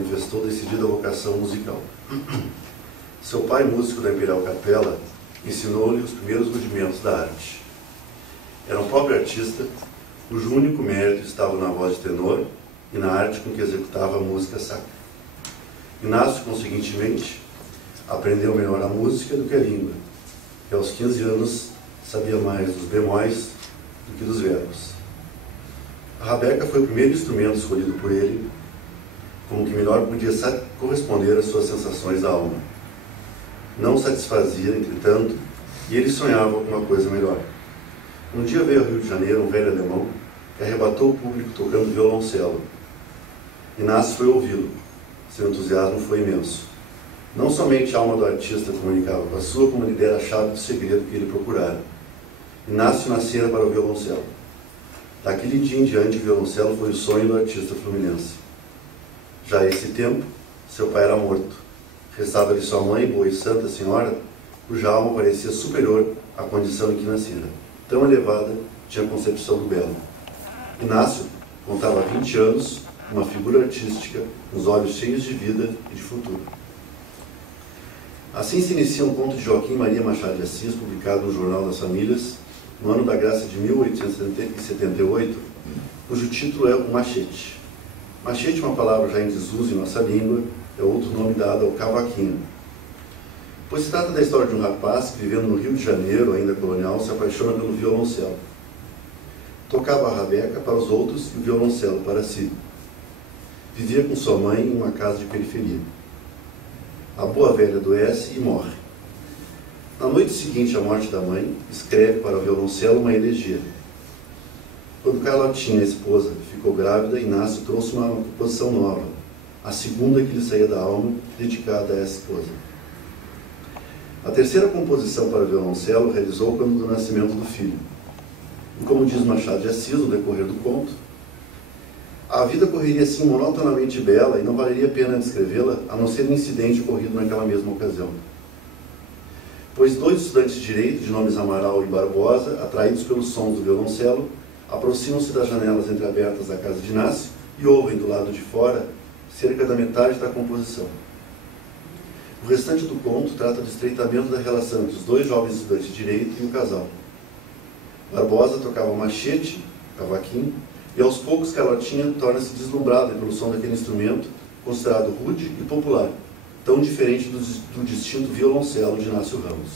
manifestou decidida vocação musical. Seu pai, músico da Imperial Capela, ensinou-lhe os primeiros rudimentos da arte. Era um pobre artista, cujo único mérito estava na voz de tenor e na arte com que executava a música sacra. Inácio, conseguintemente, aprendeu melhor a música do que a língua, e aos 15 anos sabia mais dos bemóis do que dos verbos. A rabeca foi o primeiro instrumento escolhido por ele, como que melhor podia corresponder às suas sensações da alma. Não o satisfazia, entretanto, e ele sonhava com uma coisa melhor. Um dia veio ao Rio de Janeiro um velho alemão que arrebatou o público tocando violoncelo. Inácio foi ouvi-lo. Seu entusiasmo foi imenso. Não somente a alma do artista comunicava com a sua, como lhe dera a chave do segredo que ele procurara. Inácio nascera para o violoncelo. Daquele dia em diante, o violoncelo foi o sonho do artista fluminense. Já a esse tempo, seu pai era morto. Restava-lhe sua mãe, boa e santa senhora, cuja alma parecia superior à condição em que nascera. Tão elevada tinha a concepção do belo. Inácio contava 20 anos, uma figura artística, com os olhos cheios de vida e de futuro. Assim se inicia um conto de Joaquim Maria Machado de Assis, publicado no Jornal das Famílias, no ano da graça de 1878, cujo título é O Machete. Machete é uma palavra já em desuso em nossa língua, é outro nome dado ao cavaquinho. Pois se trata da história de um rapaz que, vivendo no Rio de Janeiro, ainda colonial, se apaixona pelo violoncelo. Tocava a rabeca para os outros e o violoncelo para si. Vivia com sua mãe em uma casa de periferia. A boa velha adoece e morre. Na noite seguinte à morte da mãe, escreve para o violoncelo uma elegia. Quando Carlotinha, a esposa, ficou grávida, Inácio trouxe uma composição nova, a segunda que lhe saía da alma, dedicada a essa esposa. A terceira composição para o violoncelo realizou quando do nascimento do filho. E como diz Machado de Assis, no decorrer do conto, a vida correria assim monotonamente bela e não valeria a pena descrevê-la, a não ser um incidente ocorrido naquela mesma ocasião. Pois dois estudantes de direito, de nomes Amaral e Barbosa, atraídos pelos sons do violoncelo, aproximam-se das janelas entreabertas da casa de Inácio e ouvem do lado de fora cerca da metade da composição. O restante do conto trata do estreitamento da relação entre os dois jovens estudantes de direito e o casal. Barbosa tocava machete, cavaquinho, e aos poucos Carlotinha torna-se deslumbrada pelo som daquele instrumento, considerado rude e popular, tão diferente do distinto violoncelo de Inácio Ramos.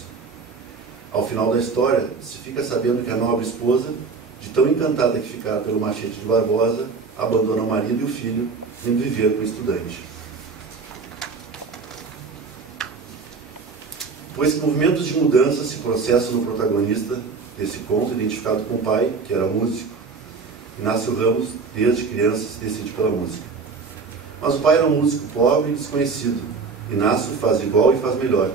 Ao final da história, se fica sabendo que a nobre esposa, de tão encantada que ficara pelo machete de Barbosa, abandona o marido e o filho, indo viver com o estudante. Pois que movimentos de mudança se processam no protagonista desse conto, identificado com o pai, que era músico. Inácio Ramos, desde criança, se decide pela música. Mas o pai era um músico pobre e desconhecido. Inácio faz igual e faz melhor.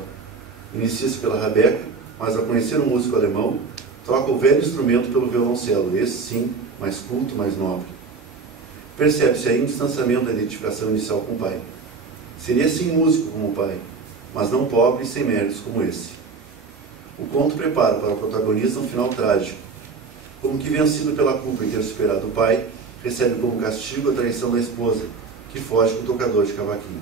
Inicia-se pela rabeca, mas ao conhecer um músico alemão, troca o velho instrumento pelo violoncelo, esse sim, mais culto, mais nobre. Percebe-se aí um distanciamento da identificação inicial com o pai. Seria sim músico como o pai, mas não pobre e sem méritos como esse. O conto prepara para o protagonista um final trágico. Como que, vencido pela culpa em ter superado o pai, recebe como castigo a traição da esposa, que foge com o tocador de cavaquinho.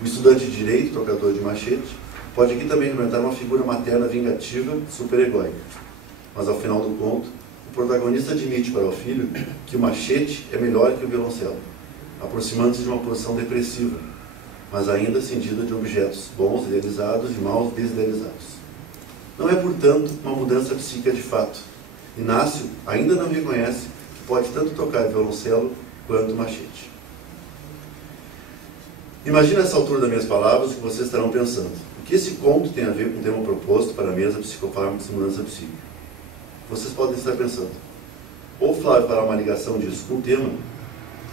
O estudante de direito, tocador de machete, pode aqui também representar uma figura materna vingativa, superegóica. Mas ao final do conto, o protagonista admite para o filho que o machete é melhor que o violoncelo, aproximando-se de uma posição depressiva, mas ainda cindida de objetos bons idealizados e maus desidealizados. Não é, portanto, uma mudança psíquica de fato. Inácio ainda não reconhece que pode tanto tocar violoncelo quanto machete. Imagina essa altura das minhas palavras o que vocês estarão pensando. O que esse conto tem a ver com o tema proposto para a mesa Psicofármacos e Mudança Psíquica? Vocês podem estar pensando, ou Flávio fará uma ligação disso com o tema,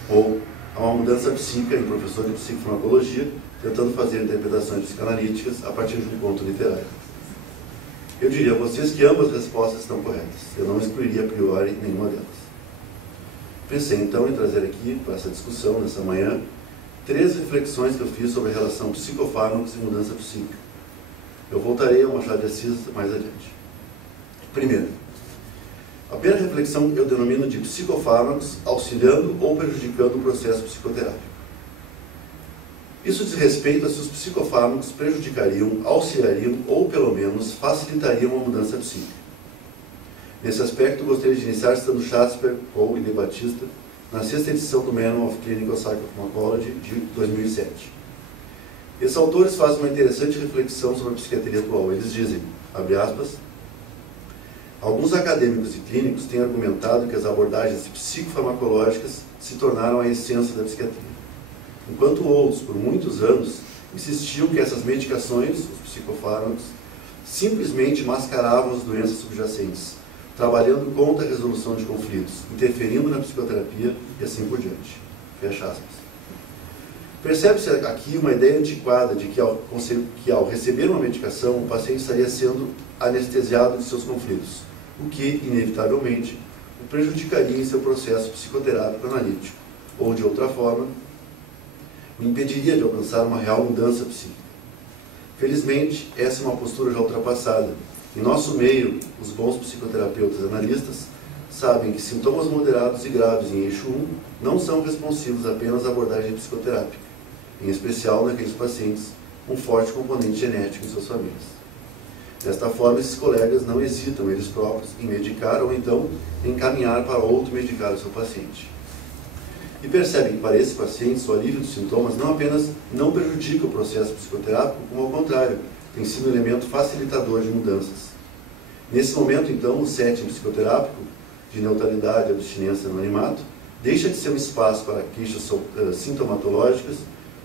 ou há uma mudança psíquica em professor de psicofarmacologia tentando fazer interpretações psicanalíticas a partir de um conto literário. Eu diria a vocês que ambas as respostas estão corretas. Eu não excluiria a priori nenhuma delas. Pensei então em trazer aqui, para essa discussão nessa manhã, 3 reflexões que eu fiz sobre a relação psicofármacos e mudança psíquica. Eu voltarei ao Machado de Assis mais adiante. Primeiro, a primeira reflexão eu denomino de psicofármacos auxiliando ou prejudicando o processo psicoterápico. Isso diz respeito a se os psicofármacos prejudicariam, auxiliariam ou, pelo menos, facilitariam a mudança psíquica. Nesse aspecto, gostaria de iniciar citando Schatzberg, Cole e De Battista, na 6ª edição do Manual of Clinical Psychopharmacology de 2007. Esses autores fazem uma interessante reflexão sobre a psiquiatria atual. Eles dizem, abre aspas, alguns acadêmicos e clínicos têm argumentado que as abordagens psicofarmacológicas se tornaram a essência da psiquiatria, enquanto outros, por muitos anos, insistiam que essas medicações, os psicofármacos, simplesmente mascaravam as doenças subjacentes, trabalhando contra a resolução de conflitos, interferindo na psicoterapia e assim por diante. Fecha aspas. Percebe-se aqui uma ideia antiquada de que ao receber uma medicação, o paciente estaria sendo anestesiado de seus conflitos, o que, inevitavelmente, o prejudicaria em seu processo psicoterápico analítico, ou, de outra forma, o impediria de alcançar uma real mudança psíquica. Felizmente, essa é uma postura já ultrapassada. Em nosso meio, os bons psicoterapeutas analistas sabem que sintomas moderados e graves em eixo 1 não são responsivos apenas à abordagem psicoterápica, em especial naqueles pacientes com forte componente genético em suas famílias. Desta forma, esses colegas não hesitam eles próprios em medicar ou então encaminhar para outro medicar o seu paciente. E percebem que para esses pacientes o alívio dos sintomas não apenas não prejudica o processo psicoterápico, como ao contrário, tem sido um elemento facilitador de mudanças. Nesse momento, então, o setting psicoterápico, de neutralidade, abstinência e anonimato, deixa de ser um espaço para queixas sintomatológicas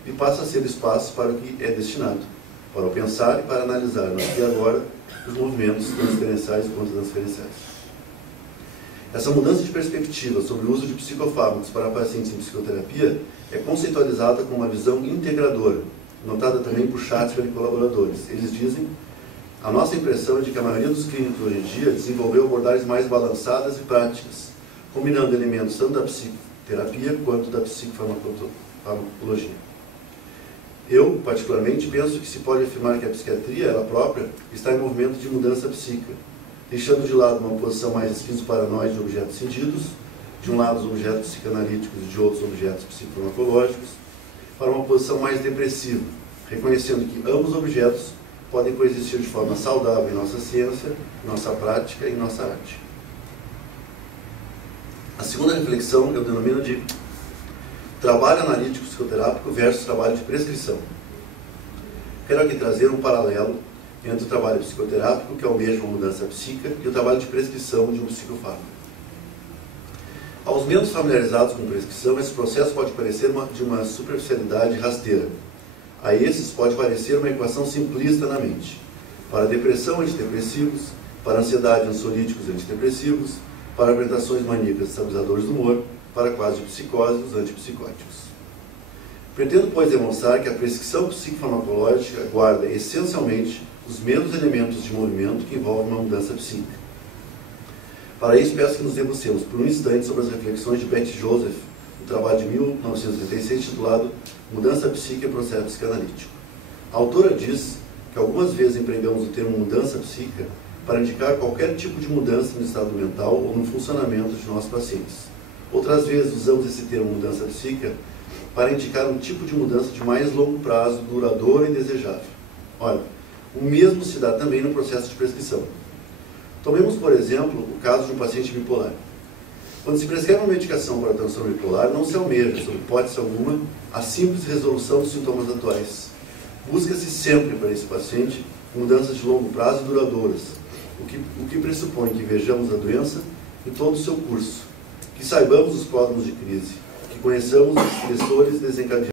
e passa a ser o espaço para o que é destinado, para o pensar e para analisar no aqui e agora os movimentos transferenciais e contratransferenciais. Essa mudança de perspectiva sobre o uso de psicofármacos para pacientes em psicoterapia é conceitualizada como uma visão integradora, notada também por Schatzberg e colaboradores. Eles dizem, a nossa impressão é de que a maioria dos clínicos hoje em dia desenvolveu abordagens mais balançadas e práticas, combinando elementos tanto da psicoterapia quanto da psicofarmacologia. Eu, particularmente, penso que se pode afirmar que a psiquiatria, ela própria, está em movimento de mudança psíquica, deixando de lado uma posição mais esquizoparanoide de objetos sentidos, de um lado os objetos psicanalíticos e de outros objetos psicofarmacológicos, para uma posição mais depressiva, reconhecendo que ambos os objetos podem coexistir de forma saudável em nossa ciência, em nossa prática e em nossa arte. A segunda reflexão eu denomino de trabalho analítico psicoterápico versus trabalho de prescrição. Quero aqui trazer um paralelo entre o trabalho psicoterápico, que almeja uma mudança psíquica, e o trabalho de prescrição de um psicofármaco. Aos menos familiarizados com prescrição, esse processo pode parecer de uma superficialidade rasteira. A esses pode parecer uma equação simplista na mente. Para depressão, antidepressivos, para ansiedade, ansiolíticos, antidepressivos, para apresentações maníacas, estabilizadores do humor, para quadros de psicose, os antipsicóticos. Pretendo, pois, demonstrar que a prescrição psicofarmacológica guarda, essencialmente, os mesmos elementos de movimento que envolvem uma mudança psíquica. Para isso, peço que nos debrucemos por um instante sobre as reflexões de Betty Joseph, no trabalho de 1936, titulado Mudança Psíquica e Processo Psicanalítico. A autora diz que algumas vezes empregamos o termo mudança psíquica para indicar qualquer tipo de mudança no estado mental ou no funcionamento de nossos pacientes. Outras vezes usamos esse termo mudança psíquica para indicar um tipo de mudança de mais longo prazo, duradoura e desejável. Olha, o mesmo se dá também no processo de prescrição. Tomemos, por exemplo, o caso de um paciente bipolar. Quando se prescreve uma medicação para transtorno bipolar, não se almeja, sob hipótese alguma, a simples resolução dos sintomas atuais. Busca-se sempre para esse paciente mudanças de longo prazo e duradouras, o que pressupõe que vejamos a doença em todo o seu curso, que saibamos os pródromos de crise, que conheçamos os estressores desencadeados